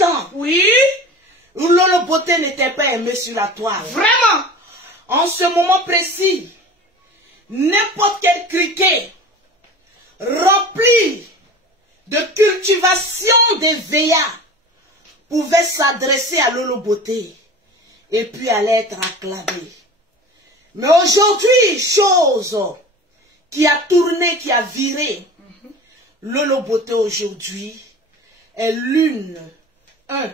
instant Oui. où Lolo Beauté n'était pas aimé sur la toile. Vraiment. En ce moment précis, n'importe quel criquet rempli de cultivation des VA pouvait s'adresser à Lolo Beauté et puis allait être acclamé. Mais aujourd'hui, chose qui a tourné, qui a viré, Lolo Beauté aujourd'hui est un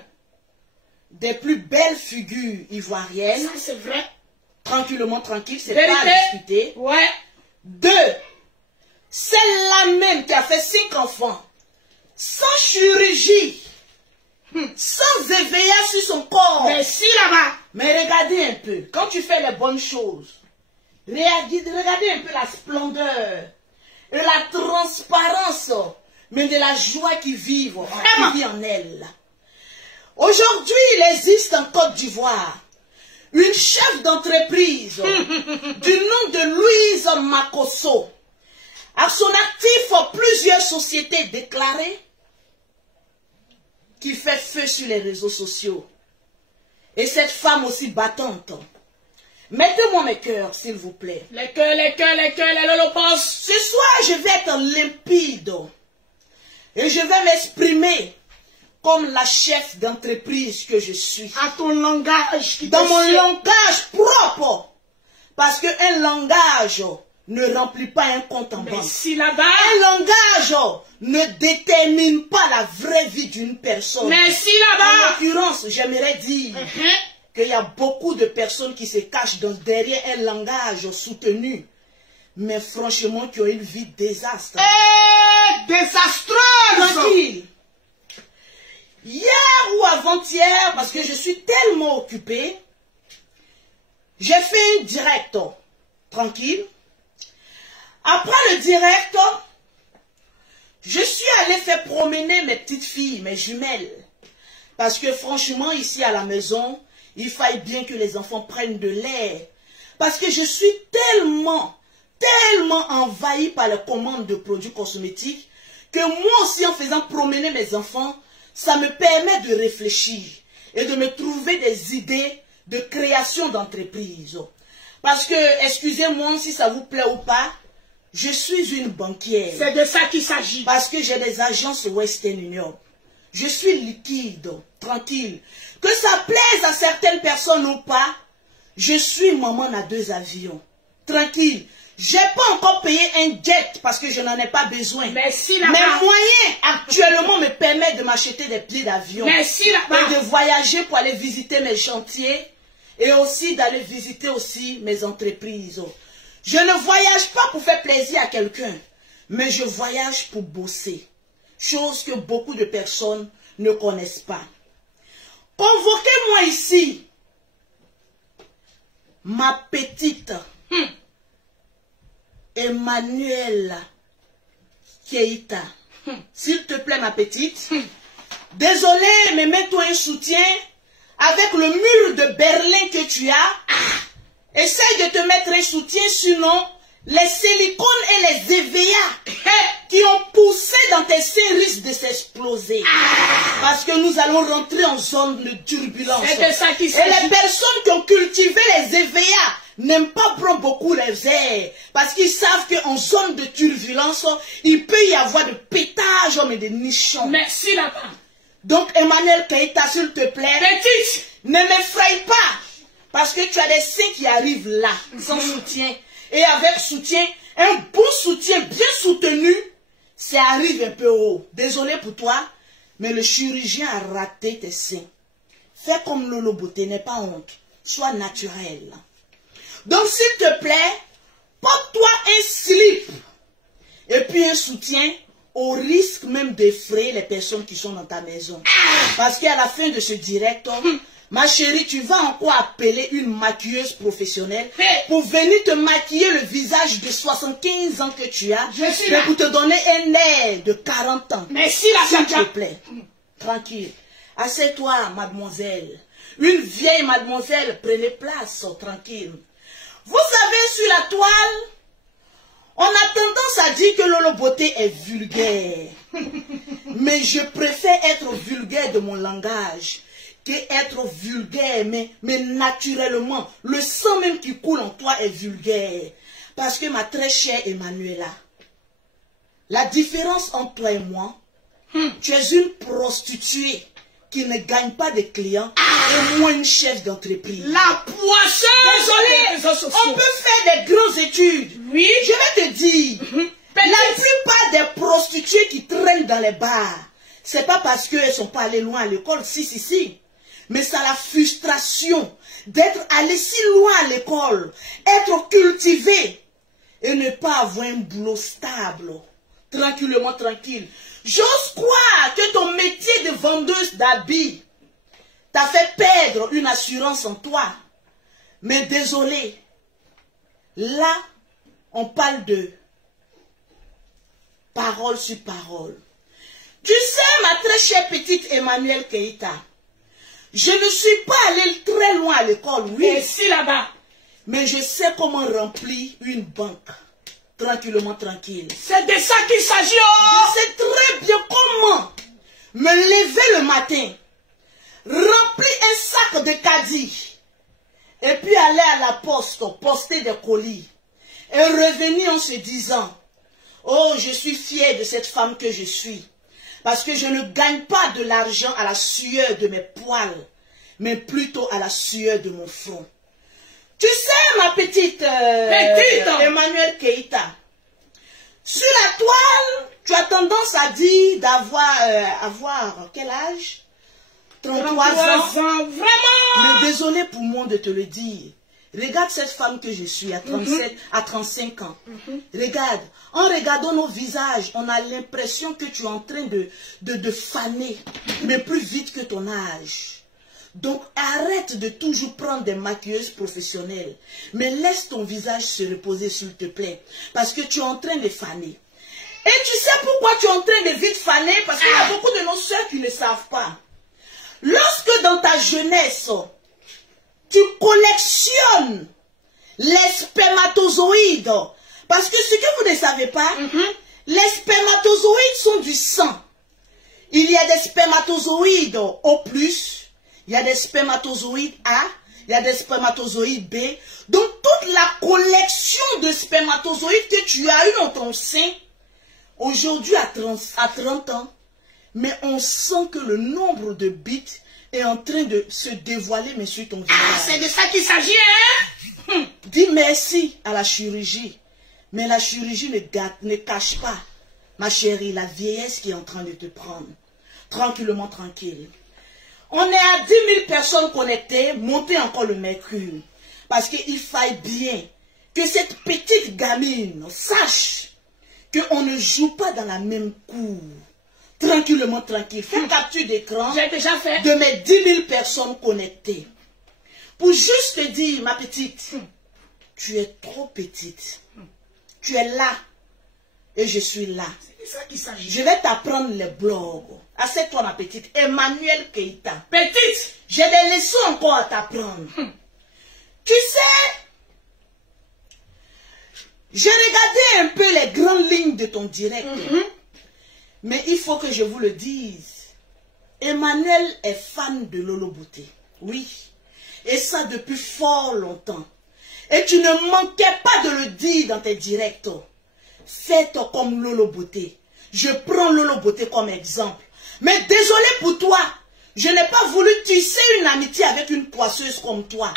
des plus belles figures ivoiriennes. Ça, c'est vrai. Tranquillement, tranquille, c'est Vérité. pas à discuter. Ouais. 2, celle-là même qui a fait 5 enfants, sans chirurgie, sans EVA sur son corps. Mais si là-bas. Mais regardez un peu, quand tu fais les bonnes choses, regardez un peu la splendeur et la transparence, mais de la joie qui vit en elle. Aujourd'hui, il existe en Côte d'Ivoire une chef d'entreprise du nom de Louise Makosso. À son actif, plusieurs sociétés déclarées qui fait feu sur les réseaux sociaux. Et cette femme aussi battante. Mettez-moi mes cœurs, s'il vous plaît. Les cœurs, les lolopos. Ce soir, je vais être limpide. Et je vais m'exprimer comme la chef d'entreprise que je suis. À ton langage qui dans mon langage propre. Parce qu'un langage ne remplit pas un compte en banque. Si là-bas. Un langage ne détermine pas la vraie vie d'une personne. Mais si là-bas. En l'occurrence, j'aimerais dire qu'il y a beaucoup de personnes qui se cachent derrière un langage soutenu. Mais franchement, qui ont une vie désastre. Désastreuse. Tranquille. Hier ou avant-hier, parce que je suis tellement occupée, j'ai fait un direct, tranquille. Après le direct, je suis allée faire promener mes petites filles, mes jumelles. Parce que franchement, ici à la maison, il faille bien que les enfants prennent de l'air. Parce que je suis tellement envahie par les commandes de produits cosmétiques que moi aussi, en faisant promener mes enfants, ça me permet de réfléchir et de me trouver des idées de création d'entreprise. Parce que, excusez-moi si ça vous plaît ou pas, je suis une banquière. C'est de ça qu'il s'agit. Parce que j'ai des agences Western Union. Je suis liquide, tranquille. Que ça plaise à certaines personnes ou pas, je suis maman à 2 avions. Tranquille. J'ai pas encore payé un jet parce que je n'en ai pas besoin. Mais si mes moyens actuellement me permettent de m'acheter des billets d'avion. Mais si là-bas. Et de voyager pour aller visiter mes chantiers. Et aussi d'aller visiter aussi mes entreprises. Je ne voyage pas pour faire plaisir à quelqu'un. Mais je voyage pour bosser. Chose que beaucoup de personnes ne connaissent pas. Convoquez-moi ici. Ma petite. Emmanuel Keita. S'il te plaît, ma petite. Désolé, mais mets-toi un soutien avec le mur de Berlin que tu as. Essaye de te mettre un soutien, sinon les silicones et les EVA qui ont poussé dans tes seins risquent de s'exploser. Parce que nous allons rentrer en zone de turbulence. C'est de ça qu'il et s'agit. les personnes qui ont cultivé les EVA n'aiment pas prendre beaucoup les airs. Parce qu'ils savent qu'en zone de turbulence, il peut y avoir de pétages, mais de nichons. Merci là-bas. Donc Emmanuel Keita, s'il te plaît, Petite, ne m'effraie pas. Parce que tu as des seins qui arrivent là, sans soutien. Et avec soutien, un bon soutien bien soutenu, ça arrive un peu haut. Désolé pour toi, mais le chirurgien a raté tes seins. Fais comme Lolo Beauté, n'aie pas honte. Sois naturel. Donc s'il te plaît, porte-toi un slip. Et puis un soutien, au risque même d'effrayer les personnes qui sont dans ta maison. Parce qu'à la fin de ce direct, ma chérie, tu vas encore appeler une maquilleuse professionnelle pour venir te maquiller le visage de 75 ans que tu as. Je suis là. Pour te donner un air de 40 ans. Merci la S'il te plaît. Tranquille. Assieds-toi, mademoiselle. Une vieille mademoiselle, prenez place, tranquille. Vous savez, sur la toile, on a tendance à dire que Lolo Beauté est vulgaire. Mais je préfère être vulgaire de mon langage qu'être vulgaire, mais naturellement. Le sang même qui coule en toi est vulgaire. Parce que ma très chère Emmanuela, la différence entre toi et moi, tu es une prostituée qui ne gagne pas de clients et moi une chef d'entreprise. La poisseuse. Désolé, on peut faire des grandes études. Oui. Je vais te dire, la plupart des prostituées qui traînent dans les bars, c'est pas parce qu'elles sont pas allées loin à l'école, si. Mais c'est la frustration d'être allé si loin à l'école, être cultivé et ne pas avoir un boulot stable, tranquille. J'ose croire que ton métier de vendeuse d'habits t'a fait perdre une assurance en toi. Mais désolé, là, on parle de parole sur parole. Tu sais, ma très chère petite Emmanuelle Keïta, je ne suis pas allée très loin à l'école, oui. Et si là-bas. Mais je sais comment remplir une banque. Tranquille. C'est de ça qu'il s'agit. Je sais très bien comment me lever le matin, remplir un sac de caddie, et puis aller à la poste, poster des colis, et revenir en se disant, oh, je suis fière de cette femme que je suis, parce que je ne gagne pas de l'argent à la sueur de mes poils, mais plutôt à la sueur de mon front. Tu sais, ma petite Emmanuelle Keïta, sur la toile, tu as tendance à dire avoir quel âge? 33 ans. Vraiment. Mais désolé pour moi de te le dire. Regarde cette femme que je suis à 37, à 35 ans. Regarde, en regardant nos visages, on a l'impression que tu es en train de faner, mais plus vite que ton âge. Donc arrête de toujours prendre des maquilleuses professionnelles, mais laisse ton visage se reposer s'il te plaît, parce que tu es en train de faner. Et tu sais pourquoi tu es en train de vite faner? Parce qu'il y a beaucoup de nos soeurs qui ne savent pas. Lorsque dans ta jeunesse, tu collectionnes les spermatozoïdes, parce que ce que vous ne savez pas, les spermatozoïdes sont du sang. Il y a des spermatozoïdes O+, il y a des spermatozoïdes A, il y a des spermatozoïdes B. Donc toute la collection de spermatozoïdes que tu as eu dans ton sein, aujourd'hui à 30 ans, mais on sent que le nombre de bits est en train de se dévoiler, mais sur ton visage. Ah, c'est de ça qu'il s'agit, hein? Dis merci à la chirurgie, mais la chirurgie ne cache pas, ma chérie, la vieillesse qui est en train de te prendre. Tranquille. On est à 10 000 personnes connectées, montez encore le mercure. Parce qu'il faille bien que cette petite gamine sache qu'on ne joue pas dans la même cour. Tranquille. Fais capture d'écran. J'ai déjà fait. De mes 10 000 personnes connectées. Pour juste te dire, ma petite, tu es trop petite. Tu es là. Et je suis là. C'est ça qu'il s'agit. Je vais t'apprendre les blogs. Assieds-toi, ma petite. Emmanuelle Keïta. Petite. J'ai des leçons encore à t'apprendre. Tu sais, j'ai regardé un peu les grandes lignes de ton direct. Mais il faut que je vous le dise. Emmanuel est fan de Lolo Beauté. Oui. Et ça depuis fort longtemps. Et tu ne manquais pas de le dire dans tes directs. Faites comme Lolo Beauté. Je prends Lolo Beauté comme exemple. Mais désolé pour toi. Je n'ai pas voulu tisser une amitié avec une poisseuse comme toi.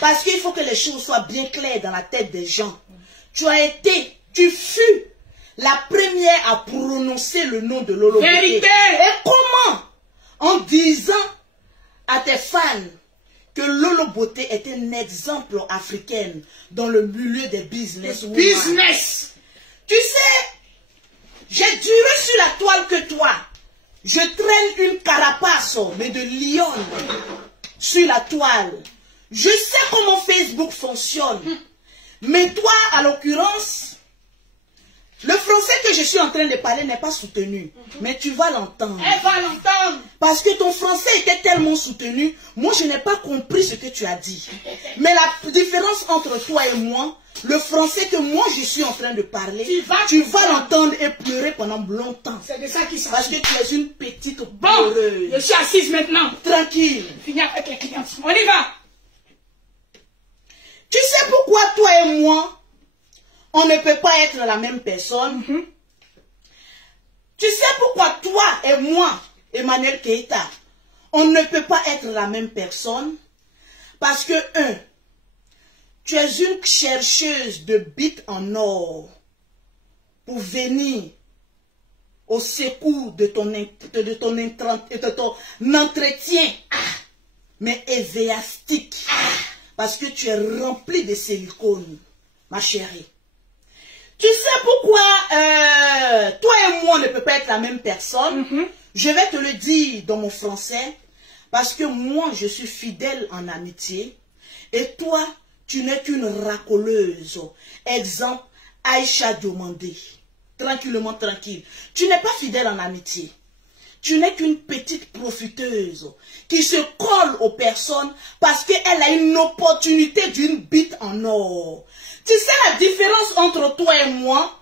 Parce qu'il faut que les choses soient bien claires dans la tête des gens. Tu fus la première à prononcer le nom de Lolo Beauté. Vérité. Et comment? En disant à tes fans que Lolo Beauté est un exemple africain dans le milieu des business. Business. Tu sais, j'ai duré sur la toile que toi. Je traîne une carapace, mais de lion, sur la toile. Je sais comment Facebook fonctionne. Mais toi, à l'occurrence, le français que je suis en train de parler n'est pas soutenu. Mais tu vas l'entendre. Elle va l'entendre. Parce que ton français était tellement soutenu, moi je n'ai pas compris ce que tu as dit. Mais la différence entre toi et moi, Le français que moi je suis en train de parler, Tu tu vas l'entendre et pleurer pendant longtemps. C'est de ça qu'il Parce que s'agit. tu es une petite Bon, pleureuse. je suis assise maintenant. Tranquille. Fini avec les clients. On y va. Tu sais pourquoi toi et moi, on ne peut pas être la même personne? Tu sais pourquoi toi et moi, Emmanuel Keita, on ne peut pas être la même personne? Parce que, tu es une chercheuse de bites en or pour venir au secours de ton entretien, mais évéastique, parce que tu es rempli de silicone, ma chérie. Tu sais pourquoi toi et moi on ne peut pas être la même personne? Je vais te le dire dans mon français, parce que moi je suis fidèle en amitié, et toi tu n'es qu'une racoleuse. Exemple, Aïcha Diomandé. Tranquillement, tranquille. Tu n'es pas fidèle en amitié. Tu n'es qu'une petite profiteuse qui se colle aux personnes parce qu'elle a une opportunité d'une bite en or. Tu sais la différence entre toi et moi?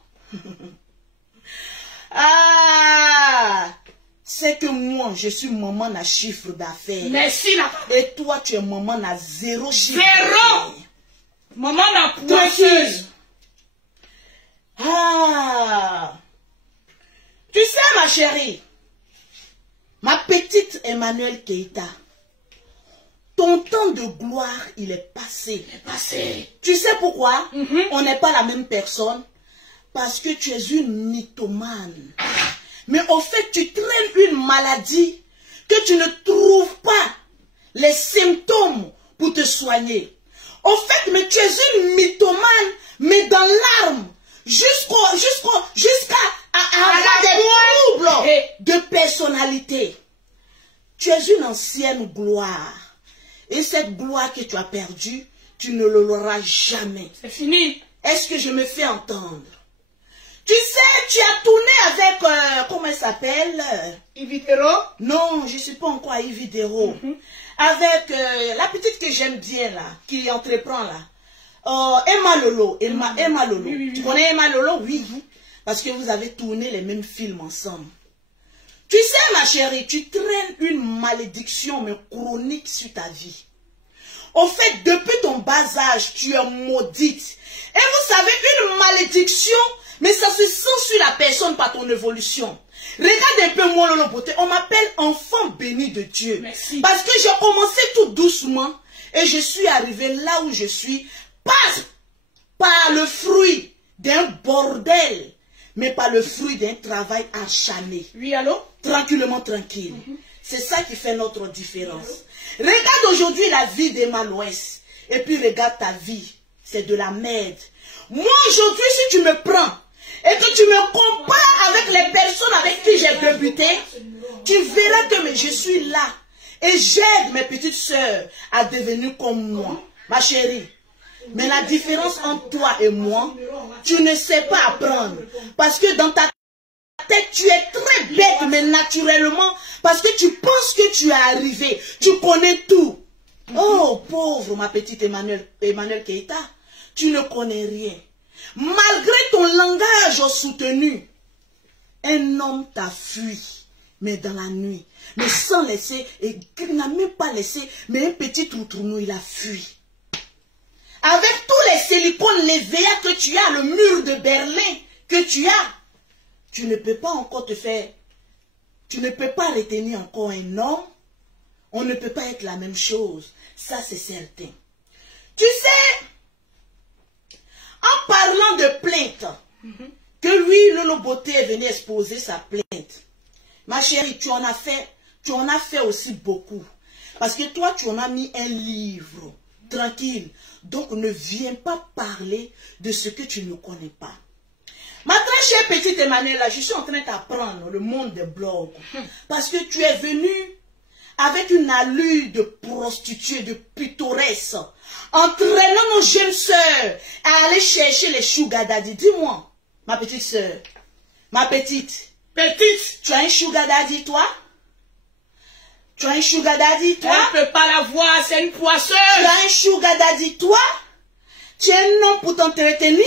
C'est que moi, je suis maman à chiffre d'affaires. Merci, la Et toi, tu es maman à zéro chiffre Zéro. d'affaires. Maman la poisseuse. Tu sais, ma chérie, ma petite Emmanuel Keita, ton temps de gloire, il est passé. Tu sais pourquoi? On n'est pas la même personne. Parce que tu es une mythomane. Mais au fait, tu traînes une maladie que tu ne trouves pas les symptômes pour te soigner. Au fait, mais tu es une mythomane, mais dans l'arme, jusqu'à avoir des troubles de personnalité. Tu es une ancienne gloire. Et cette gloire que tu as perdue, tu ne l'auras jamais. C'est fini. Est-ce que je me fais entendre? Tu sais, tu as tourné avec, comment elle s'appelle? Ividero. Non, je ne suis pas encore à Ividero. Avec la petite que j'aime bien là, qui entreprend là. Emma Lolo. Emma Lolo. Oui. Tu connais Emma Lolo? Oui. Parce que vous avez tourné les mêmes films ensemble. Tu sais, ma chérie, tu traînes une malédiction mais chronique sur ta vie. Au fait, depuis ton bas âge, tu es maudite. Et vous savez, une malédiction, mais ça se sent sur la personne par ton évolution. Regarde un peu moi, Lolo Beauté, on m'appelle enfant béni de Dieu. Merci. Parce que j'ai commencé tout doucement et je suis arrivé là où je suis, pas par le fruit d'un bordel, mais par le fruit d'un travail acharné. Oui, allô? Tranquillement, tranquille. C'est ça qui fait notre différence. Regarde aujourd'hui la vie d'Emma Loès. Et puis regarde ta vie. C'est de la merde. Moi aujourd'hui, si tu me prends et que tu me compares avec les personnes avec qui j'ai débuté, tu verras que je suis là. Et j'aide mes petites sœurs à devenir comme moi. Ma chérie. Mais la différence entre toi et moi, tu ne sais pas apprendre. Parce que dans ta tête, tu es très bête, mais naturellement, parce que tu penses que tu es arrivé, tu connais tout. Oh, pauvre ma petite Emmanuel Keita, tu ne connais rien. Malgré ton langage soutenu, un homme t'a fui, mais dans la nuit, mais sans laisser, et il n'a même pas laissé, mais un petit trou-trou, il a fui. Avec tous les silicones, les VA que tu as, le mur de Berlin que tu as, tu ne peux pas encore te faire, tu ne peux pas retenir encore un homme. On ne peut pas être la même chose. Ça, c'est certain. Tu sais, en parlant de plainte, que lui, Lolo Beauté est venu exposer sa plainte. Ma chérie, tu en as fait aussi beaucoup. Parce que toi, tu en as mis un livre. Tranquille. Donc, ne viens pas parler de ce que tu ne connais pas. Ma très chère petite Emmanuel, là, je suis en train d'apprendre le monde des blogs. Parce que tu es venu avec une allure de prostituée, de pittoresque, entraînant nos jeunes sœurs à aller chercher les sugar daddy. Dis-moi, ma petite sœur, ma petite. Petite. Tu as un sugar daddy, toi? Tu as un sugar daddy, toi? Elle ne peut pas la voir, c'est une poisseuse. Tu as un sugar daddy, toi? Tu es un homme pour t'entretenir.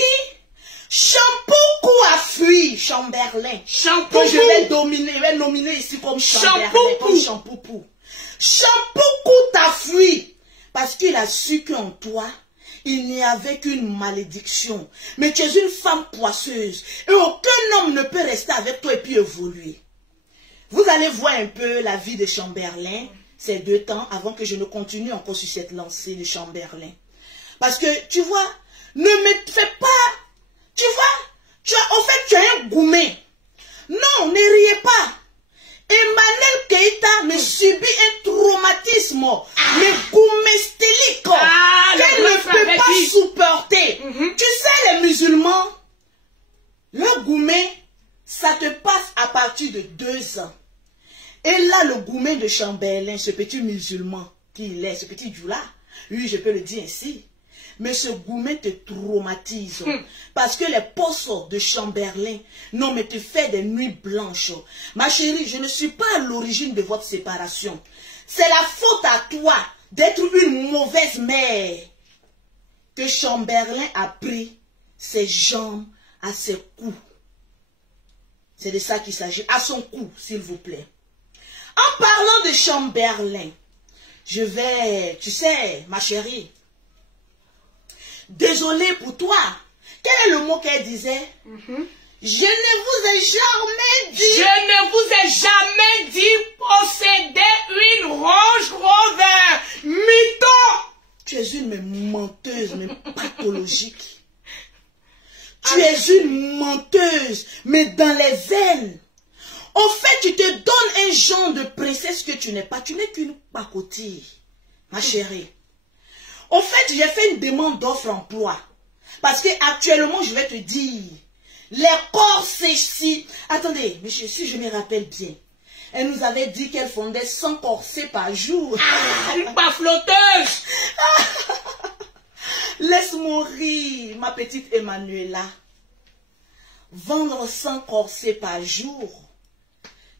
Shampoukou a fui Chamberlain. Shampoukou. Que je vais nominer ici comme Chamberlain, comme Shampoukou. Shampoukou t'a fui. Parce qu'il a su qu'en toi, il n'y avait qu'une malédiction. Mais tu es une femme poisseuse. Et aucun homme ne peut rester avec toi et puis évoluer. Vous allez voir un peu la vie de Chamberlain ces 2 temps avant que je ne continue encore sur cette lancée de Chamberlain. Parce que, tu vois, ne me fais pas... Tu vois, au fait, tu as un gourmet. Non, ne riez pas. Emmanuel Keïta me subit un traumatisme, mais gourméstylique, qu'elle ne peut pas supporter. Tu sais, les musulmans, le gourmet, ça te passe à partir de 2 ans. Et là, le gourmet de Chamberlain, ce petit musulman qu'il est, ce petit djoula, oui, je peux le dire ainsi, mais ce gourmet te traumatise. Parce que les postes de Chamberlain, non, mais te fait des nuits blanches. Ma chérie, je ne suis pas à l'origine de votre séparation. C'est la faute à toi d'être une mauvaise mère. Que Chamberlain a pris ses jambes à ses coups. C'est de ça qu'il s'agit. À son cou, s'il vous plaît. En parlant de Chamberlain, je vais, tu sais, ma chérie, désolée pour toi. Quel est le mot qu'elle disait? Je ne vous ai jamais dit. Je ne vous ai jamais dit posséder une Range Rover. Mytho. Tu es une menteuse, mais pathologique. Tu es une menteuse, mais dans les veines. Au fait, tu te donnes un genre de princesse que tu n'es pas. Tu n'es qu'une pacotille, ma chérie. Au fait, j'ai fait une demande d'offre emploi. Parce que actuellement, je vais te dire, les corsets ici. Attendez, monsieur, si je me rappelle bien, elle nous avait dit qu'elle fondait 100 corsets par jour. Une pas flotteuse. Laisse-moi rire, ma petite Emmanuela. Vendre 100 corsets par jour,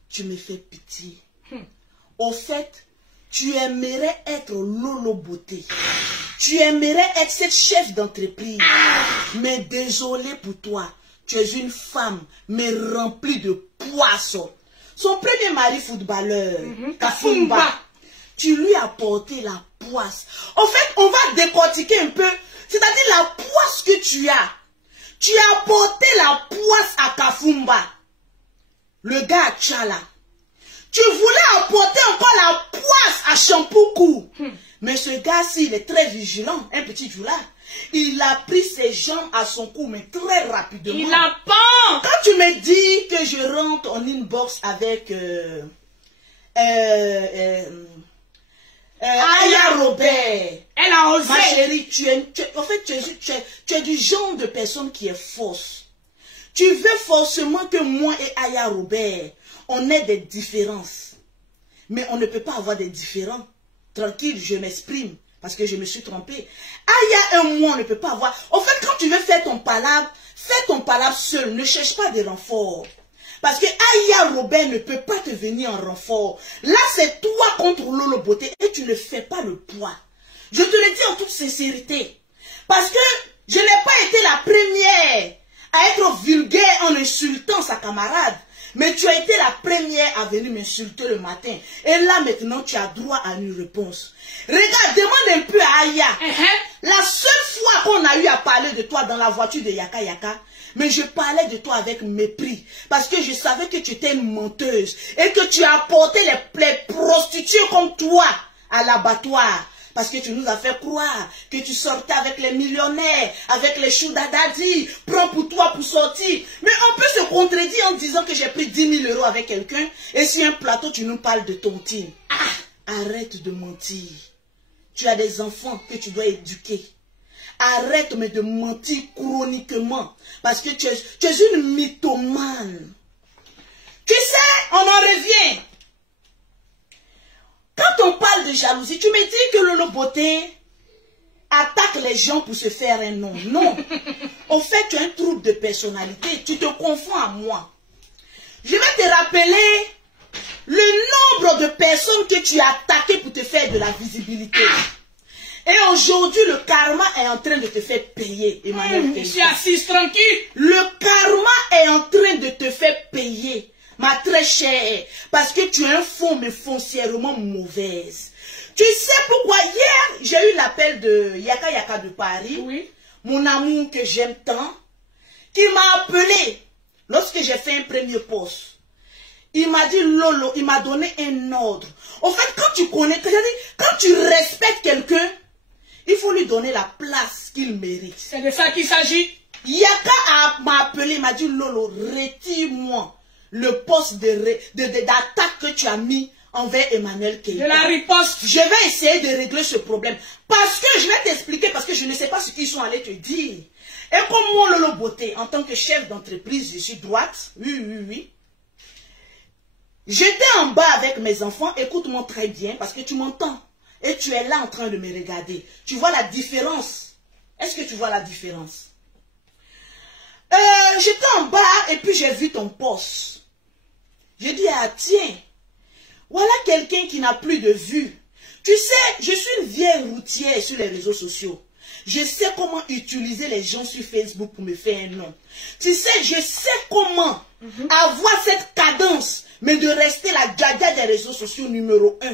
tu me fais pitié. Au fait, tu aimerais être Lolo Beauté. Tu aimerais être cette chef d'entreprise. Mais désolé pour toi, tu es une femme, mais remplie de poissons. Son premier mari footballeur, Kafumba, tu lui as porté la poisse. En fait, on va décortiquer un peu. C'est-à-dire la poisse que tu as. Tu as porté la poisse à Kafumba. Le gars à Tchala. Tu voulais apporter encore la poisse à Shampoukou. Mais ce gars-ci, il est très vigilant, un petit djoula. Il a pris ses jambes à son cou, mais très rapidement. Il a peur. Quand tu me dis que je rentre en inbox avec Aya Robert, elle a osé. Ma chérie, tu es du genre de personne qui est fausse. Tu veux forcément que moi et Aya Robert, on ait des différences. Mais on ne peut pas avoir des différends. Tranquille, je m'exprime. Parce que je me suis trompée. Aya et moi, on ne peut pas avoir. En fait, quand tu veux faire ton palabre, fais ton palabre seul. Ne cherche pas de renfort. Parce que Aya Robert ne peut pas te venir en renfort. Là, c'est toi contre Lolo Beauté. Et tu ne fais pas le poids. Je te le dis en toute sincérité. Parce que je n'ai pas été la première à être vulgaire en insultant sa camarade. Mais tu as été la première à venir m'insulter le matin. Et là, maintenant, tu as droit à une réponse. Regarde, demande un peu à Aya. La seule fois qu'on a eu à parler de toi dans la voiture de Yaka Yaka, mais je parlais de toi avec mépris. Parce que je savais que tu étais une menteuse. Et que tu as apporté les prostituées comme toi à l'abattoir. Parce que tu nous as fait croire que tu sortais avec les millionnaires, avec les choudadadi, prends pour toi pour sortir. Mais on peut se contredire en disant que j'ai pris 10 000 € avec quelqu'un et sur un plateau tu nous parles de tontine. Arrête de mentir. Tu as des enfants que tu dois éduquer. Arrête mais de mentir chroniquement parce que tu es une mythomane. Tu sais, on en revient. Quand on parle de jalousie, tu me dis que Lolo Beauté attaque les gens pour se faire un nom. Non. Au fait, tu as un trouble de personnalité. Tu te confonds à moi. Je vais te rappeler le nombre de personnes que tu as attaquées pour te faire de la visibilité. Et aujourd'hui, le karma est en train de te faire payer, Emmanuel. Je suis assise tranquille. Le karma est en train de te faire payer, ma très chère, parce que tu es un fond, mais foncièrement mauvaise. Tu sais pourquoi? Hier, j'ai eu l'appel de Yaka Yaka de Paris, Oui. mon amour que j'aime tant, qui m'a appelé lorsque j'ai fait un premier poste. Il m'a dit, Lolo, il m'a donné un ordre. En fait, quand tu connais, quand tu respectes quelqu'un, il faut lui donner la place qu'il mérite. C'est de ça qu'il s'agit. Yaka m'a appelé, il m'a dit, Lolo, retire-moi le poste d'attaque que tu as mis envers Emmanuel Keïta. De la riposte. Je vais essayer de régler ce problème. Parce que je vais t'expliquer, parce que je ne sais pas ce qu'ils sont allés te dire. Et comme moi, Lolo Beauté, en tant que chef d'entreprise, je suis droite. Oui. J'étais en bas avec mes enfants. Écoute-moi très bien, parce que tu m'entends. Et tu es là en train de me regarder. Tu vois la différence? Est-ce que tu vois la différence? J'étais en bas et puis j'ai vu ton poste. J'ai dit, ah tiens, voilà quelqu'un qui n'a plus de vue. Tu sais, je suis une vieille routière sur les réseaux sociaux. Je sais comment utiliser les gens sur Facebook pour me faire un nom. Tu sais, je sais comment avoir cette cadence, mais de rester la djadja des réseaux sociaux numéro 1.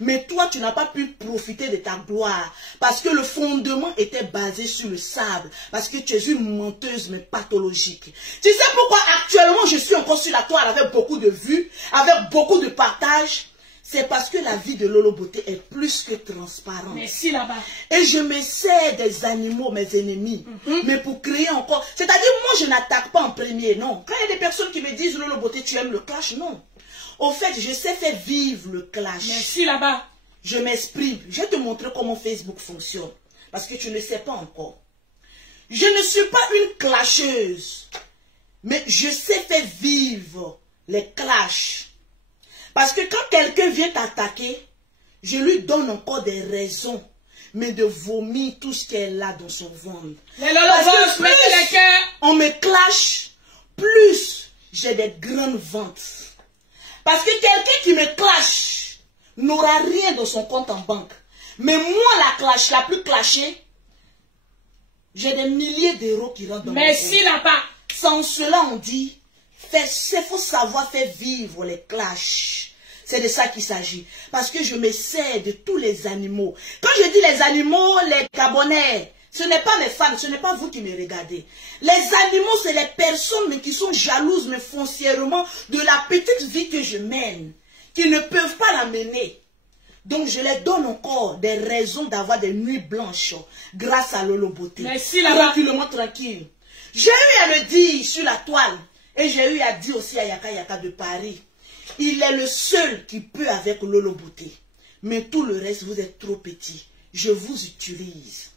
Mais toi, tu n'as pas pu profiter de ta gloire. Parce que le fondement était basé sur le sable. Parce que tu es une menteuse, mais pathologique. Tu sais pourquoi actuellement je suis encore sur la toile avec beaucoup de vues, avec beaucoup de partages? C'est parce que la vie de Lolo Beauté est plus que transparente. Merci là-bas. Et je me sers des animaux, mes ennemis. Mais pour créer encore... C'est-à-dire, moi, je n'attaque pas en premier, non. Quand il y a des personnes qui me disent, Lolo Beauté, tu aimes le clash, non. Au fait, je sais faire vivre le clash. Merci là-bas. Je m'exprime. Je vais te montrer comment Facebook fonctionne. Parce que tu ne sais pas encore. Je ne suis pas une clasheuse. Mais je sais faire vivre les clashs. Parce que quand quelqu'un vient t'attaquer, je lui donne encore des raisons. Mais de vomir tout ce qu'elle a dans son ventre. Les Lolo mettent les cœurs. On me clash, plus j'ai des grandes ventes. Parce que quelqu'un qui me clash n'aura rien dans son compte en banque. Mais moi, la plus clashée, j'ai des milliers d'euros qui rentrent dans mon compte. Merci là-bas. Sans cela, on dit, il faut savoir faire vivre les clashs. C'est de ça qu'il s'agit. Parce que je me sers de tous les animaux. Quand je dis les animaux, les Gabonais, ce n'est pas mes fans, ce n'est pas vous qui me regardez. Les animaux, c'est les personnes mais qui sont jalouses, mais foncièrement, de la petite vie que je mène, qui ne peuvent pas la mener. Donc, je les donne encore des raisons d'avoir des nuits blanches grâce à Lolo Beauté. Merci là-bas. Tranquillement, tranquille. J'ai eu à le dire sur la toile, et j'ai eu à dire aussi à Yaka Yaka de Paris. Il est le seul qui peut avec Lolo Beauté. Mais tout le reste, vous êtes trop petit. Je vous utilise.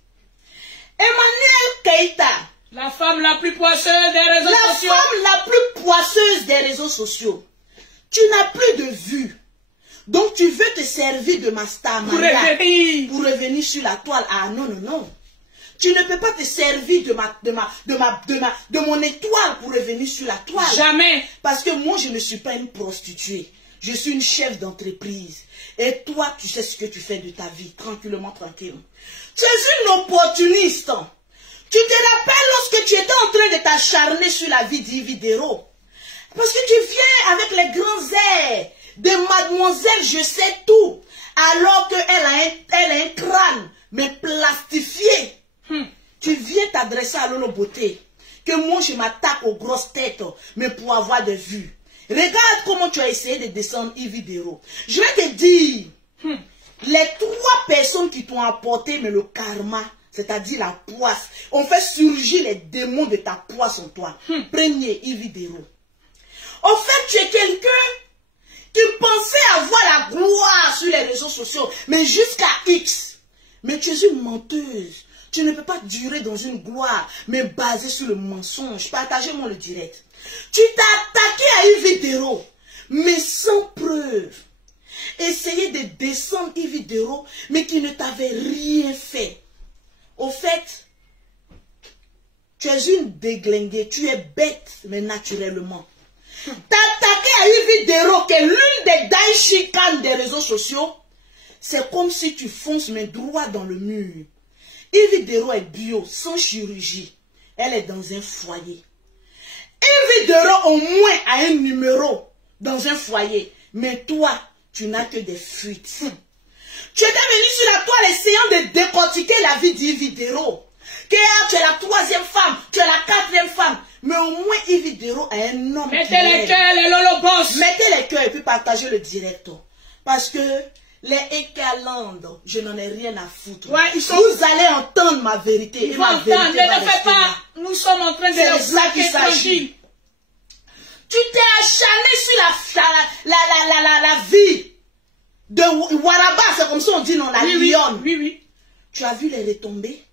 Emmanuel Keïta. La femme la plus poisseuse des réseaux sociaux. La femme la plus poisseuse des réseaux sociaux. Tu n'as plus de vue. Donc tu veux te servir de ma star pour revenir sur la toile. Ah non, non, non. Tu ne peux pas te servir de mon étoile pour revenir sur la toile. Jamais. Parce que moi, je ne suis pas une prostituée. Je suis une chef d'entreprise. Et toi, tu sais ce que tu fais de ta vie. Tranquillement, tranquille. Tu es une opportuniste. Tu te rappelles lorsque tu étais en train de t'acharner sur la vie d'Ividero. Parce que tu viens avec les grands airs de mademoiselle, je sais tout. Alors qu'elle a un crâne, mais plastifié. Tu viens t'adresser à Lolo Beauté. Que moi, je m'attaque aux grosses têtes, mais pour avoir des vues. Regarde comment tu as essayé de descendre Ividero. Je vais te dire, les 3 personnes qui t'ont apporté, mais le karma, c'est-à-dire la poisse, ont fait surgir les démons de ta poisse en toi. Premier, Ividero. En fait, tu es quelqu'un qui pensait avoir la gloire sur les réseaux sociaux, mais jusqu'à X. Mais tu es une menteuse. Tu ne peux pas durer dans une gloire, mais basée sur le mensonge. Partagez-moi le direct. Tu t'as attaqué à Ividero, mais sans preuve. Essayez de descendre Ividero, mais qui ne t'avait rien fait. Au fait, tu es une déglinguée, tu es bête, mais naturellement. T'as attaqué à Ividero, qui est l'une des daishikan des réseaux sociaux. c'est comme si tu fonces mais droit dans le mur. Yves Dero est bio, sans chirurgie. Elle est dans un foyer. Yves Dero au moins a un numéro dans un foyer. Mais toi, tu n'as que des fuites. Tu étais venu sur la toile essayant de décortiquer la vie d'Yves Dero. Tu es la 3e femme, tu es la 4e femme. Mais au moins Yves Dero a un homme. Mettez les cœurs, les lolobos. Mettez les cœurs et puis partagez le direct. Parce que les Ekaland, je n'en ai rien à foutre. Ouais, vous allez entendre ma vérité. Ils vont entendre, mais ne fais pas. Nous sommes en train de les plaquer tranquille. Tu t'es acharné sur la vie de Waraba, c'est comme ça on dit, non, la lionne. Oui. Tu as vu les retombées?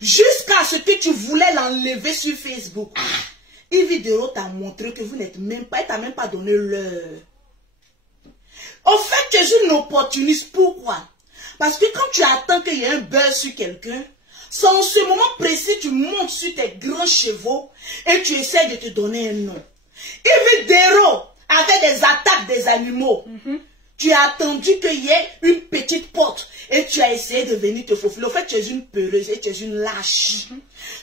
Jusqu'à ce que tu voulais l'enlever sur Facebook. Yves Dero t'a montré que vous n'êtes même pas, il t'a même pas donné l'heure. Au fait, tu es une opportuniste. Pourquoi? Parce que quand tu attends qu'il y ait un buzz sur quelqu'un, c'est en ce moment précis, tu montes sur tes grands chevaux et tu essaies de te donner un nom. Yves Dero avait des attaques des animaux. Tu as attendu qu'il y ait une petite porte et tu as essayé de venir te faufiler. Au fait, tu es une peureuse et tu es une lâche.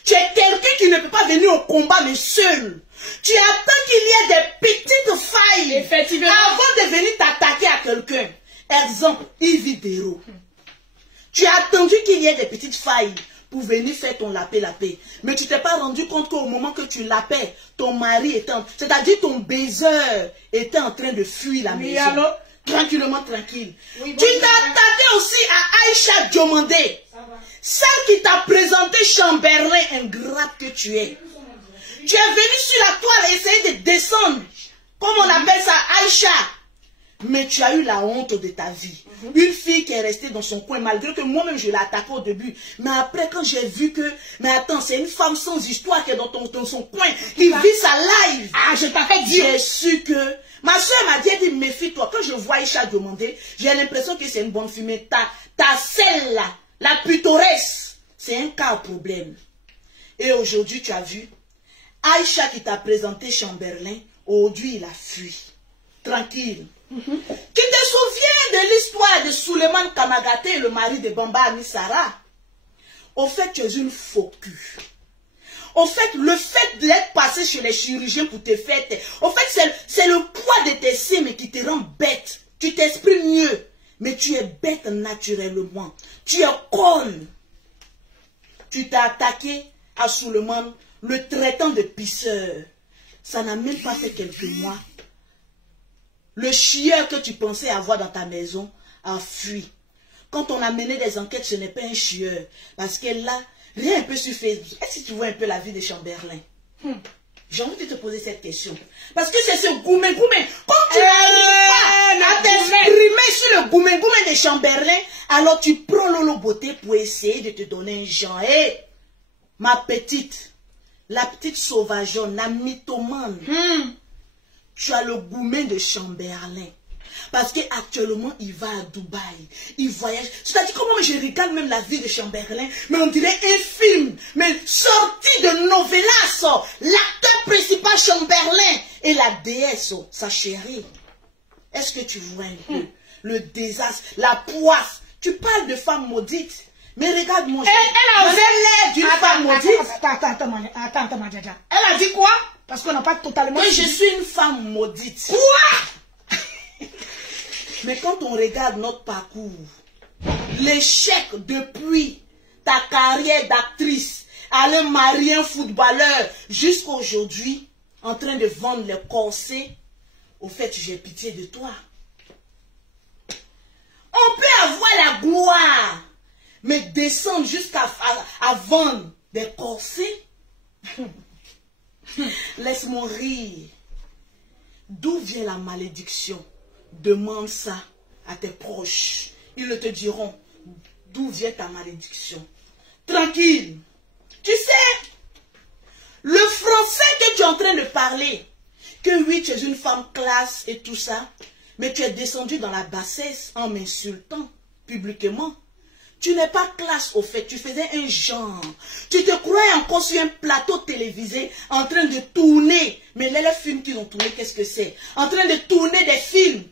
Tu es quelqu'un qui ne peut pas venir au combat, mais seul. Tu attends qu'il y ait des petites failles effectivement avant de venir t'attaquer à quelqu'un. Exemple, Yves Dero. Tu as attendu qu'il y ait des petites failles pour venir faire ton lapé. Mais tu t'es pas rendu compte qu'au moment que tu lapais, ton mari était, c'est-à-dire ton baiser était en train de fuir la maison. Alors? Tranquillement, tranquille. Oui, tu t'es attaqué aussi à Aïcha Diomandé, celle qui t'a présenté Chamberlain, ingrate que tu es. Tu es venu sur la toile et essayé de descendre, comme on appelle ça, Aïcha. Mais tu as eu la honte de ta vie. Une fille qui est restée dans son coin, malgré que moi-même je l'ai attaquée au début. Mais après, quand j'ai vu que, mais attends, c'est une femme sans histoire qui est dans son coin, qui vit sa life. Ah, je t'avais dit. J'ai su que, ma soeur m'a dit, elle dit, méfie-toi. Quand je vois Aïcha demander, j'ai l'impression que c'est une bonne fille. Mais ta celle-là, la pittoresque, c'est un cas au problème. Et aujourd'hui, tu as vu, Aïcha qui t'a présenté Chamberlain, aujourd'hui, il a fui. Tranquille. Tu te souviens de l'histoire de Suleiman Kamagaté, le mari de Bamba Anissara? Au fait, tu es une faux cul. Au fait, le fait d'être passé chez les chirurgiens pour te faire... Au fait, c'est le poids de tes seins qui te rend bête. Tu t'exprimes mieux, mais tu es bête naturellement. Tu es conne. Tu t'es attaqué à Suleiman, le traitant de pisseur. Ça n'a même pas fait quelques mois. Le chieur que tu pensais avoir dans ta maison a fui. Quand on a mené des enquêtes, ce n'est pas un chieur. Parce que là, rien un peu sur Facebook. Est-ce que tu vois un peu la vie de Chamberlain? J'ai envie de te poser cette question. Parce que c'est ce goumé-goumé. Quand tu n'arrives pas à t'exprimer sur le goumé-goumé de Chamberlain, alors tu prends Lolo Beauté pour essayer de te donner un genre. Hé, ma petite, la petite sauvageonne, la mythomane. Tu as le gourmet de Chamberlain. Parce qu'actuellement, il va à Dubaï. Il voyage. C'est-à-dire, comment je regarde même la vie de Chamberlain, mais on dirait un film. Mais sorti de novelas. L'acteur principal Chamberlain et la déesse, sa chérie. Est-ce que tu vois un peu le désastre, la poisse? Tu parles de femme maudite. Mais regarde-moi. Elle a l'air d'une femme maudite. Attends, Madjadja. Elle a dit quoi? Parce qu'on n'a pas totalement... Que je suis une femme maudite. Quoi? Mais quand on regarde notre parcours, l'échec depuis ta carrière d'actrice, aller marier un footballeur, jusqu'à aujourd'hui, en train de vendre les corsets, au fait, j'ai pitié de toi. On peut avoir la gloire, mais descendre jusqu'à vendre des corsets. Laisse-moi rire. D'où vient la malédiction? Demande ça à tes proches. Ils te diront d'où vient ta malédiction. Tranquille. Tu sais, le français que tu es en train de parler, que oui, tu es une femme classe et tout ça, mais tu es descendu dans la bassesse en m'insultant publiquement. Tu n'es pas classe au fait, tu faisais un genre. Tu te croyais encore sur un plateau télévisé en train de tourner. Mais les films qu'ils ont tourné, qu'est-ce que c'est? En train de tourner des films.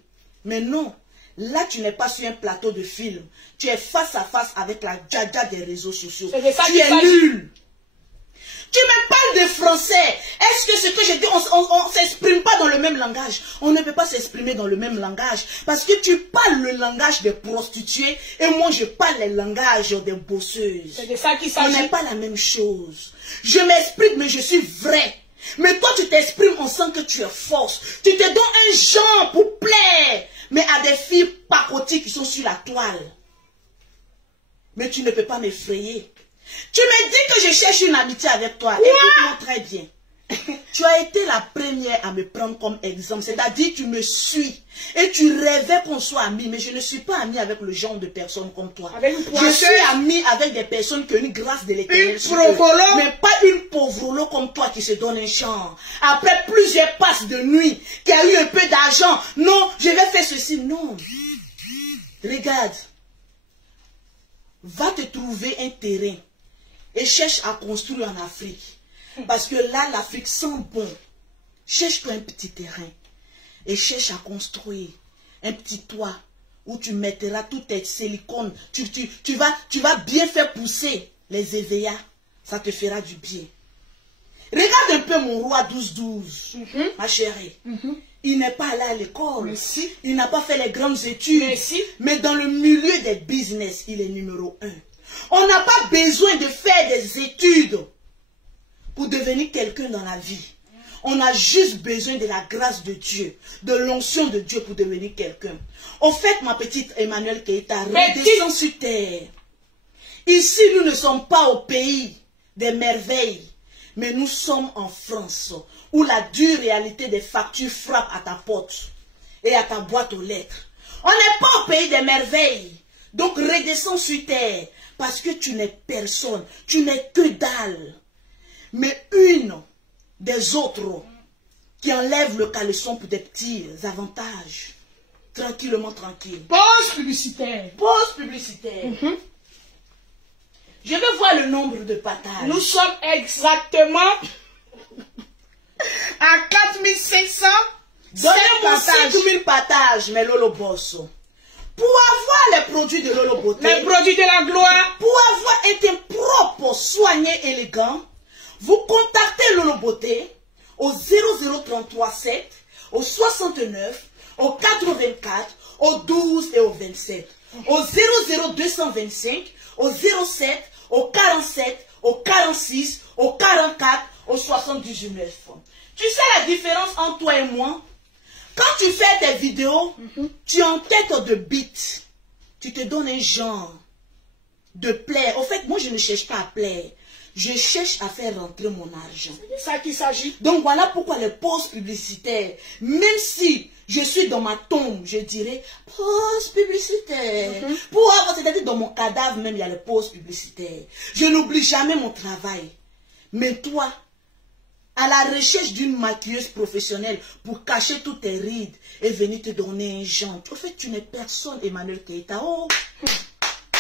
Mais non, Là, tu n'es pas sur un plateau de film. Tu es face à face avec la djadja des réseaux sociaux. Tu es nul. Tu me parles de français. Est-ce que ce que je dis, on ne s'exprime pas dans le même langage? On ne peut pas s'exprimer dans le même langage. Parce que tu parles le langage des prostituées et moi, je parle le langage des bosseuses. C'est de ça qu'il s'agit. On n'est pas la même chose. Je m'exprime, mais je suis vrai. Mais toi, tu t'exprimes, on sent que tu es force. Tu te donnes un genre pour plaire. Mais à des filles pacotiques qui sont sur la toile. Mais tu ne peux pas m'effrayer. Tu me dis que je cherche une amitié avec toi. Écoute-moi très bien. Tu as été la première à me prendre comme exemple. C'est-à-dire que tu me suis. Et tu rêvais qu'on soit amis. Mais je ne suis pas amie avec le genre de personnes comme toi. Je suis amie avec des personnes qui ont une grâce de l'Éternel. Mais pas une pauvrolo comme toi qui se donne un chant. Après plusieurs passes de nuit, qui a eu un peu d'argent. Non, je vais faire ceci. Non. Regarde. Va te trouver un terrain. Et cherche à construire en Afrique. Parce que là, l'Afrique sent bon. Cherche-toi un petit terrain. Et cherche à construire un petit toit où tu mettras toutes tes silicones. Tu vas bien faire pousser les EVA. Ça te fera du bien. Regarde un peu mon roi 12-12, ma chérie. Il n'est pas allé à l'école. Il n'a pas fait les grandes études. Mais dans le milieu des business, il est numéro 1. On n'a pas besoin de faire des études pour devenir quelqu'un dans la vie. On a juste besoin de la grâce de Dieu, de l'onction de Dieu pour devenir quelqu'un. Au fait, ma petite Emmanuel Keita, redescends sur terre. Ici, nous ne sommes pas au pays des merveilles, mais nous sommes en France, où la dure réalité des factures frappe à ta porte et à ta boîte aux lettres. On n'est pas au pays des merveilles, donc redescends sur terre. Parce que tu n'es personne, tu n'es que dalle. Mais une des autres qui enlève le caleçon pour des petits avantages. Tranquillement, tranquille. Pause publicitaire. Pause publicitaire. Je veux voir le nombre de partages. Nous sommes exactement à 4500. Donnez-moi 5000 partages, mais Lolo Bosso. Pour avoir les produits de Lolo Beauté, les produits de la gloire, pour avoir un teint propre, soigné, élégant, vous contactez Lolo Beauté au 00337, au 69, au 84, au 12 et au 27, au 00225, au 07, au 47, au 46, au 44, au 79. Tu sais la différence entre toi et moi? Quand tu fais des vidéos, tu es en tête de beat. Tu te donnes un genre de plaire. Au fait, moi, je ne cherche pas à plaire. Je cherche à faire rentrer mon argent. C'est de ça qu'il s'agit. Donc, voilà pourquoi les pauses publicitaires, même si je suis dans ma tombe, je dirais pause publicitaire. C'est-à-dire dans mon cadavre même, il y a les pauses publicitaires. Je n'oublie jamais mon travail. Mais toi, à la recherche d'une maquilleuse professionnelle pour cacher toutes tes rides et venir te donner un genre. En fait, tu n'es personne, Emmanuel Keita. Oh,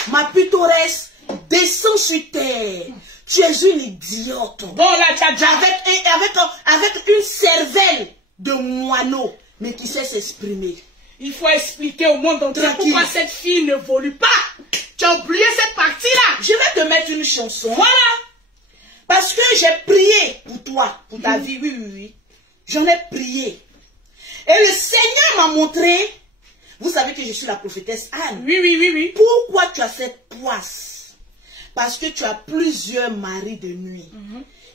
ma pittoresse, descends sur terre. Tu es une idiote. Bon, là, tcha, avec une cervelle de moineau, mais qui sait s'exprimer. Il faut expliquer au monde entier pourquoi cette fille ne volue pas. Tu as oublié cette partie-là. Je vais te mettre une chanson. Voilà. Parce que j'ai prié pour toi, pour ta vie, oui. J'en ai prié. Et le Seigneur m'a montré, vous savez que je suis la prophétesse Anne. Oui. Pourquoi tu as cette poisse? Parce que tu as plusieurs maris de nuit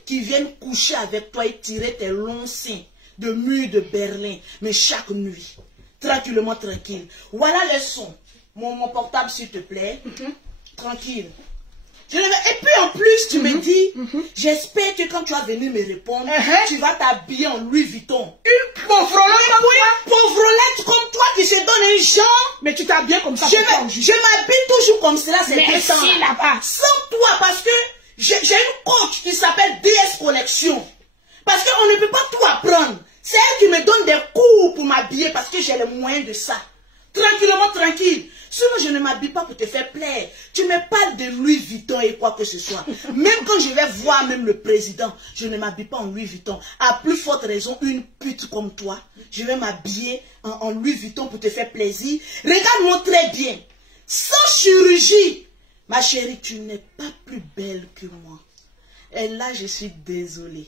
qui viennent coucher avec toi et tirer tes longs seins de mur de Berlin, mais chaque nuit, tranquillement, tranquille. Voilà le son. Mon portable, s'il te plaît. Tranquille. Et puis en plus, tu me dis, j'espère que quand tu vas venir me répondre, tu vas t'habiller en Louis Vuitton. Une pauvrolette comme toi qui se donne un genre. Mais tu t'habilles comme ça. Je m'habille toujours comme cela, c'est décent. Là-bas. Sans toi, parce que j'ai une coach qui s'appelle DS Collection. Parce qu'on ne peut pas tout apprendre. C'est elle qui me donne des cours pour m'habiller parce que j'ai les moyens de ça. Tranquillement, tranquille. Sinon, je ne m'habille pas pour te faire plaire. Tu me parles de Louis Vuitton et quoi que ce soit. Même quand je vais voir même le président, je ne m'habille pas en Louis Vuitton. À plus forte raison, une pute comme toi, je vais m'habiller en Louis Vuitton pour te faire plaisir. Regarde-moi très bien. Sans chirurgie. Ma chérie, tu n'es pas plus belle que moi. Et là, je suis désolée.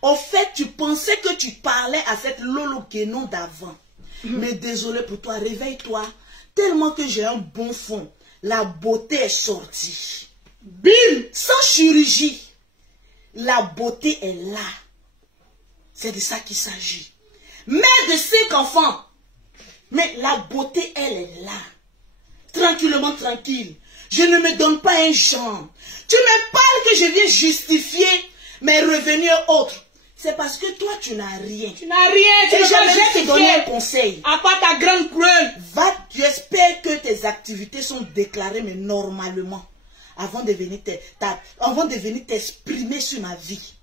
Au fait, tu pensais que tu parlais à cette Lolo Guénon d'avant. Mais désolé pour toi, réveille-toi. Tellement que j'ai un bon fond. La beauté est sortie. Bim! Sans chirurgie. La beauté est là. C'est de ça qu'il s'agit. Mère de 5 enfants. Mais la beauté, elle est là. Tranquillement, tranquille. Je ne me donne pas un genre. Tu me parles que je viens justifier mes revenus autres. C'est parce que toi, tu n'as rien. Tu n'as rien. Et je vais te donner un conseil. À part ta grande preuve. Tu espères que tes activités sont déclarées, mais normalement, avant de venir t'exprimer sur ma vie.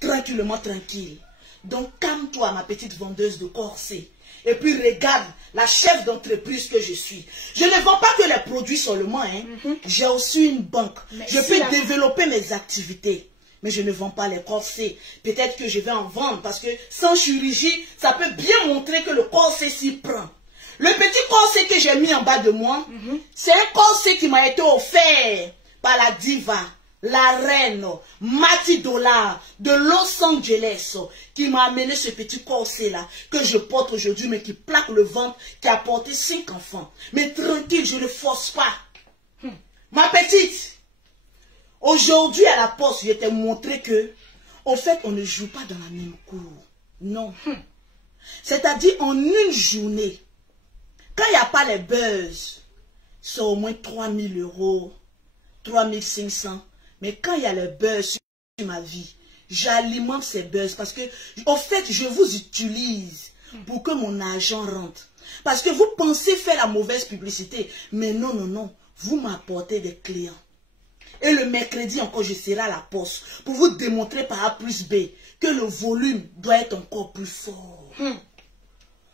Tranquillement, tranquille. Donc, calme-toi, ma petite vendeuse de corsets. Et puis, regarde la chef d'entreprise que je suis. Je ne vends pas que les produits seulement. Hein. J'ai aussi une banque. Je peux développer mes activités. Mais je ne vends pas les corsets. Peut-être que je vais en vendre parce que sans chirurgie, ça peut bien montrer que le corset s'y prend. Le petit corset que j'ai mis en bas de moi, c'est un corset qui m'a été offert par la diva, la reine Mati Dollar de Los Angeles, qui m'a amené ce petit corset-là que je porte aujourd'hui, mais qui plaque le ventre, qui a porté 5 enfants. Mais tranquille, je ne force pas. Ma petite, aujourd'hui, à la poste, je t'ai montré que, en fait, on ne joue pas dans la même cour. Non. C'est-à-dire, en une journée, quand il n'y a pas les buzz, c'est au moins 3 000 €, 3 500. Mais quand il y a les buzz sur ma vie, j'alimente ces buzz parce que, en fait, je vous utilise pour que mon argent rentre. Parce que vous pensez faire la mauvaise publicité. Mais non, non, non. Vous m'apportez des clients. Et le mercredi encore, je serai à la poste pour vous démontrer par A plus B que le volume doit être encore plus fort.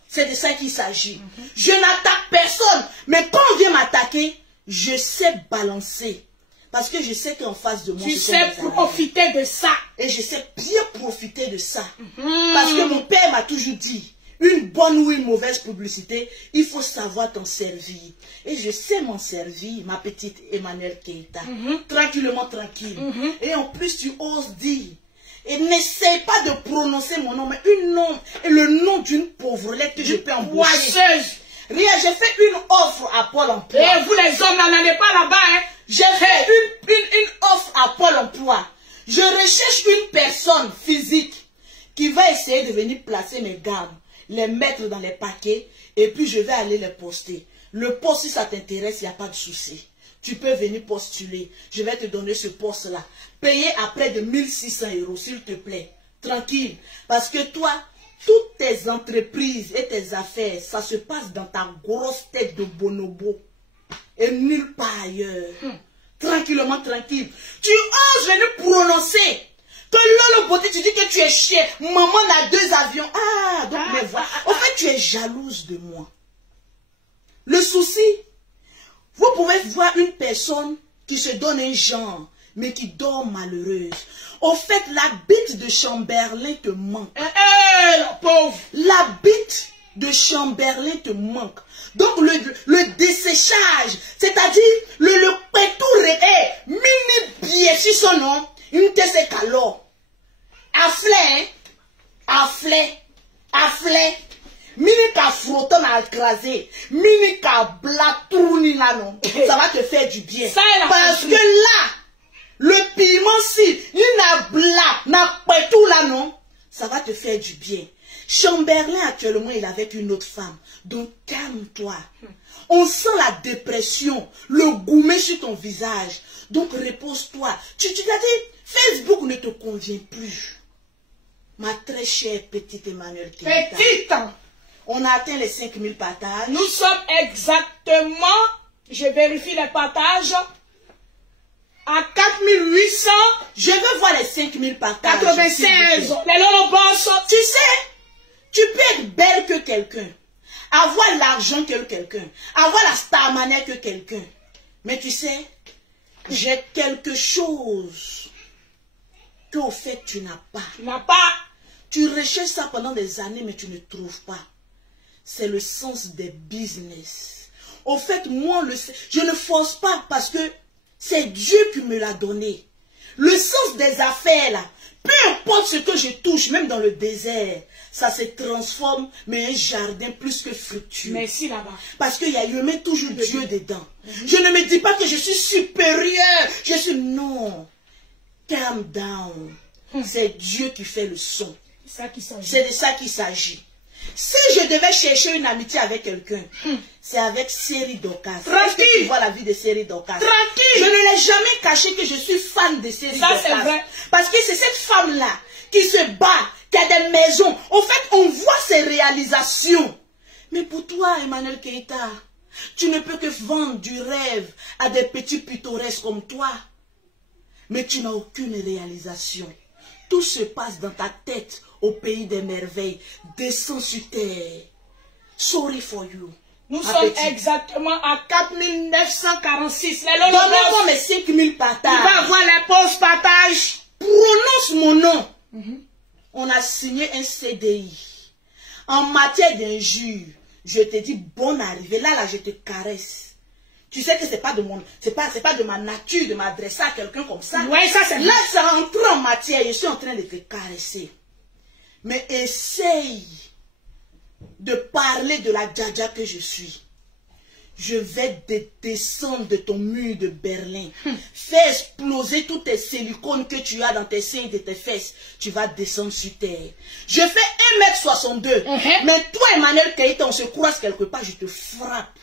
C'est de ça qu'il s'agit. Je n'attaque personne. Mais quand on vient m'attaquer, je sais balancer. Parce que je sais qu'en face de moi, tu sais profiter de ça. Et je sais bien profiter de ça. Parce que mon père m'a toujours dit, une bonne ou une mauvaise publicité, il faut savoir t'en servir. Et je sais m'en servir, ma petite Emmanuel Keita. Tranquillement, tranquille. Et en plus, tu oses dire. Et n'essaye pas de prononcer mon nom, mais le nom d'une pauvrelette que je peux embaucher. Rien, j'ai fait une offre à Pôle emploi. Et vous les hommes, n'allez pas là-bas, hein. J'ai fait une offre à Pôle emploi. Je recherche une personne physique qui va essayer de venir placer mes gammes, les mettre dans les paquets, et puis je vais aller les poster. Le poste, si ça t'intéresse, il n'y a pas de souci. Tu peux venir postuler. Je vais te donner ce poste-là. Payé à près de 1 600 €, s'il te plaît. Tranquille. Parce que toi, toutes tes entreprises et tes affaires, ça se passe dans ta grosse tête de bonobo. Et nulle part ailleurs. Tranquillement, tranquille. Tu oses venir prononcer que Lolo Beauté, tu dis que tu es chien. Maman a 2 avions. Ah, donc mais voilà. En fait, tu es jalouse de moi. Le souci, vous pouvez voir une personne qui se donne un genre, mais qui dort malheureuse. Au fait, la bite de Chamberlain te manque. La pauvre. La bite de Chamberlain te manque. Donc, le desséchage, c'est-à-dire le pétouré, mini pied sur son nom, une tête calor. Afflé. Mini ka frotton à écraser, mini ka blatourni là non. Ça va te faire du bien. Parce que là, le piment-ci, n'a pas tout là non. Ça va te faire du bien. Chamberlain actuellement, il est avec une autre femme. Donc calme-toi. On sent la dépression, le gourmet sur ton visage. Donc repose-toi. Tu t'as dit, Facebook ne te convient plus. Ma très chère petite Emmanuel Keita. Petite. On a atteint les 5000 partages. Nous sommes exactement, je vérifie les partages, à 4800. Je veux voir les 5000 partages. 96. Les Lolo Boss. Tu sais, tu peux être belle que quelqu'un. avoir l'argent que quelqu'un, avoir la starmania que quelqu'un. Mais tu sais, j'ai quelque chose qu'au fait tu n'as pas. Tu n'as pas. Tu recherches ça pendant des années, mais tu ne trouves pas. C'est le sens des business. Au fait, moi, je ne force pas parce que c'est Dieu qui me l'a donné. Le sens des affaires, là, peu importe ce que je touche, même dans le désert, ça se transforme, mais un jardin plus que fructueux. Merci là-bas. Parce qu'il y a toujours Dieu dedans. Je ne me dis pas que je suis supérieur. Je suis... Non. Calm down. C'est Dieu qui fait le son. C'est de ça qu'il s'agit. Si je devais chercher une amitié avec quelqu'un, c'est avec Série Dorcas. Tranquille. Tu vois la vie de Série Dorcas. Tranquille. Je ne l'ai jamais caché que je suis fan de Série Dorcas. Ça, c'est vrai. Parce que c'est cette femme-là qui se bat, qui a des maisons. Au fait, on voit ses réalisations. Mais pour toi, Emmanuel Keita, tu ne peux que vendre du rêve à des petits pittoresques comme toi. Mais tu n'as aucune réalisation. Tout se passe dans ta tête au pays des merveilles. Descends sur terre. Sorry for you. Nous sommes exactement à 4946. Donnez-moi mes 5000 partages. Tu vas avoir les pauses partages. Prononce mon nom. On a signé un CDI. En matière d'injure, je te dis bonne arrivée. Là, je te caresse. Tu sais que c'est pas de ma nature de m'adresser à quelqu'un comme ça. Oui, ça c'est là, ça rentre en matière. Je suis en train de te caresser. Mais essaye de parler de la Djadja que je suis. Je vais descendre de ton mur de Berlin. Fais exploser tous tes silicones que tu as dans tes seins et de tes fesses. Tu vas descendre sur terre. Je fais 1m62. Mais toi, Emmanuel Keita, on se croise quelque part, je te frappe.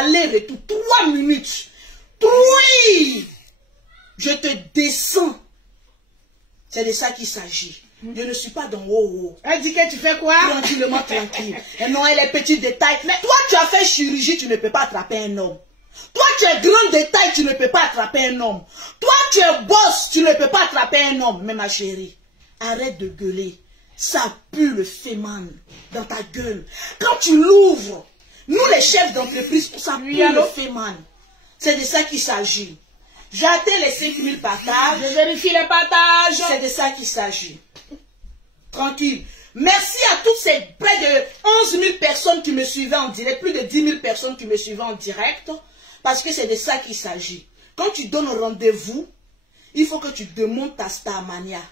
Aller-retour, 3 minutes. Oui! Je te descends. C'est de ça qu'il s'agit. Je ne suis pas dans haut. Elle dit que tu fais quoi? Tranquillement, tranquille. Et non, elle est petits détails. Mais toi, tu as fait chirurgie, tu ne peux pas attraper un homme. Toi, tu es grand détail, tu ne peux pas attraper un homme. Toi, tu es boss, tu ne peux pas attraper un homme. Mais ma chérie, arrête de gueuler. Ça pue le féman dans ta gueule. Quand tu l'ouvres, nous les chefs d'entreprise, ça pue le féman. C'est de ça qu'il s'agit. J'ai atteint les 5000 partages. Je vérifie les partages. C'est de ça qu'il s'agit. Tranquille. Merci à toutes ces près de 11 000 personnes qui me suivaient en direct, plus de 10 000 personnes qui me suivaient en direct, parce que c'est de ça qu'il s'agit. Quand tu donnes rendez-vous, il faut que tu demandes ta starmania.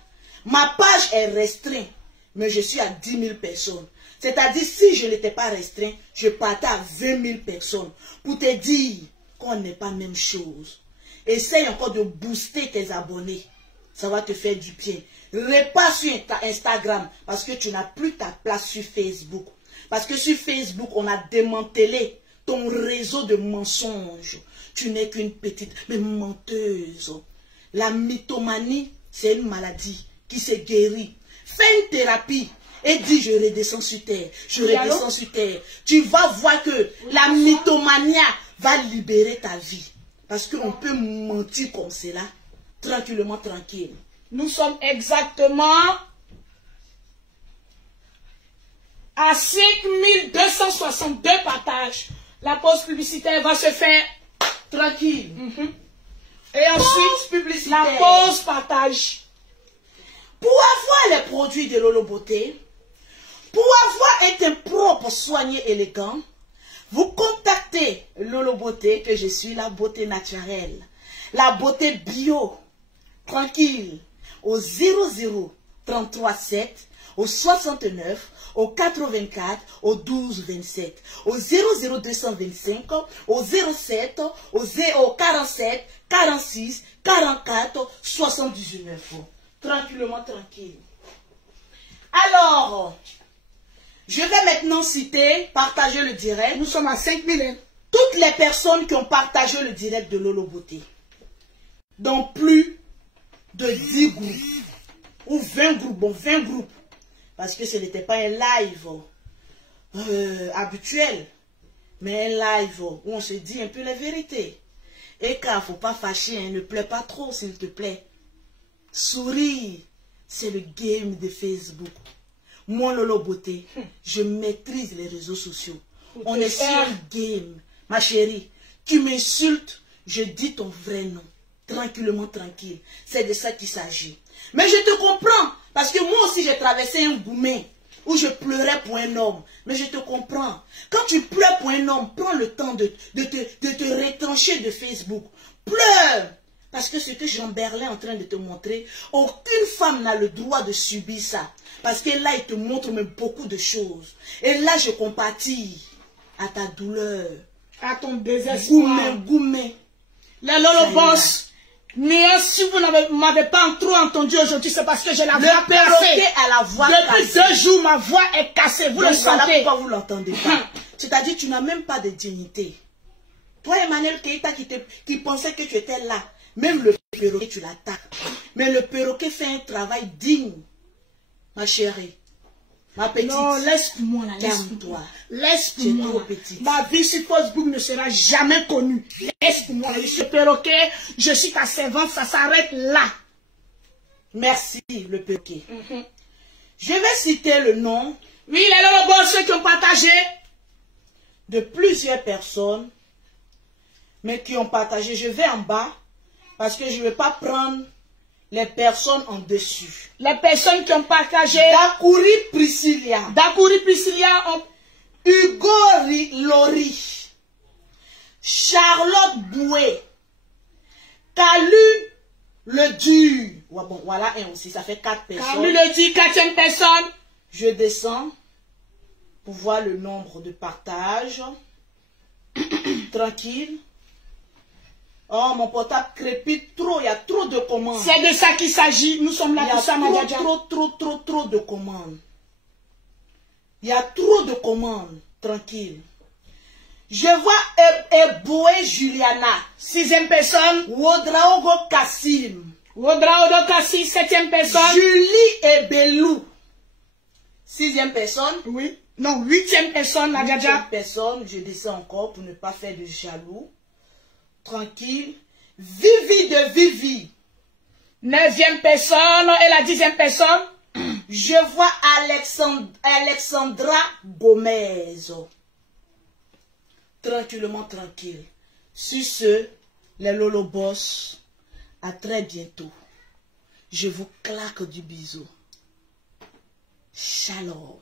Ma page est restreinte, mais je suis à 10 000 personnes. C'est-à-dire, si je n'étais pas restreint, je partais à 20 000 personnes pour te dire qu'on n'est pas même chose. Essaye encore de booster tes abonnés. Ça va te faire du bien. Repasse sur Instagram parce que tu n'as plus ta place sur Facebook. Parce que sur Facebook, on a démantelé ton réseau de mensonges. Tu n'es qu'une petite, mais menteuse. La mythomanie, c'est une maladie qui se guérit. Fais une thérapie et dis je redescends sur terre. Je redescends sur terre. Tu vas voir que la mythomania va libérer ta vie. Parce qu'on peut mentir comme cela, tranquillement, tranquille. Nous sommes exactement à 5262 partages. La pause publicitaire va se faire tranquille. Et ensuite, publicitaire. La pause partage. Pour avoir les produits de Lolo Beauté, pour avoir un teint propre, soigné, élégant, vous contactez Lolo Beauté, que je suis la beauté naturelle, la beauté bio, tranquille, au 00 33 7, au 69, au 84, au 12 27, au 00 225, au 07, au 47, 46, 44, 79. Tranquillement, tranquille. Alors, je vais maintenant citer, partager le direct. Nous sommes à 5000. Toutes les personnes qui ont partagé le direct de Lolo Beauté. Dans plus de 10 groupes. Ou 20 groupes. Bon, 20 groupes. Parce que ce n'était pas un live habituel. Mais un live où on se dit un peu la vérité. Et car il ne faut pas fâcher, hein, ne pleure pas trop s'il te plaît. Souris, c'est le game de Facebook. Moi, Lolo Beauté, je maîtrise les réseaux sociaux. On est sur game. Ma chérie, tu m'insultes, je dis ton vrai nom. Tranquillement, tranquille. C'est de ça qu'il s'agit. Mais je te comprends. Parce que moi aussi, j'ai traversé un gourmet où je pleurais pour un homme. Mais je te comprends. Quand tu pleures pour un homme, prends le temps de te retrancher de Facebook. Pleure. Parce que ce que Jean Berlin est en train de te montrer, aucune femme n'a le droit de subir ça. Parce que là, il te montre même beaucoup de choses. Et là, je compatis à ta douleur. À ton désespoir. Goumé. Les lolobos. Mais si vous ne m'avez pas trop entendu aujourd'hui, c'est parce que j'ai la voix cassée. À la voix depuis cassée. 2 jours, ma voix est cassée. Vous le voilà sentez. pourquoi vous ne l'entendez pas. C'est-à-dire tu n'as même pas de dignité. Toi, Emmanuel Keïta, qui pensait que tu étais là, même le perroquet, tu l'attaques. Mais le perroquet fait un travail digne. Ma chérie. Ma petite. Non, laisse pour moi, laisse-toi. Laisse pour Tu es moi. trop petite. Ma vie sur Facebook ne sera jamais connue. Laisse pour moi. Je suis perroquet, je suis ta servante, ça s'arrête là. Merci, le perroquet. Je vais citer le nom. Oui, les lolobos, ceux qui ont partagé. De plusieurs personnes, mais qui ont partagé. Je vais en bas, parce que je ne vais pas prendre les personnes en dessus. Les personnes qui ont partagé. Dakouri Priscilla. Dakouri Priscilla ont... Hugo Lori. Charlotte Boué. Calu le Dur. Ouais, bon, voilà un aussi, ça fait 4 personnes. Calu le Dur, 4e personne. Je descends pour voir le nombre de partages. Tranquille. Oh, mon portable crépite trop, il y a trop de commandes. C'est de ça qu'il s'agit. Nous sommes là pour ça, Madiadja. Trop de commandes. Il y a trop de commandes. Tranquille. Je vois Eboué Juliana. 6e personne. Wodraogo Kassim. Wodraogo Kassim, 7e personne. Julie Ebelou. 6e personne. Oui. Non, 8e personne, Madiadja. 8e personne, je descends encore pour ne pas faire de jaloux. Tranquille. Vivi de Vivi. 9e personne et la 10e personne. Je vois Alexandra Gomez. Tranquillement, tranquille. Sur ce, les lolobos, à très bientôt. Je vous claque du bisou. Shalom.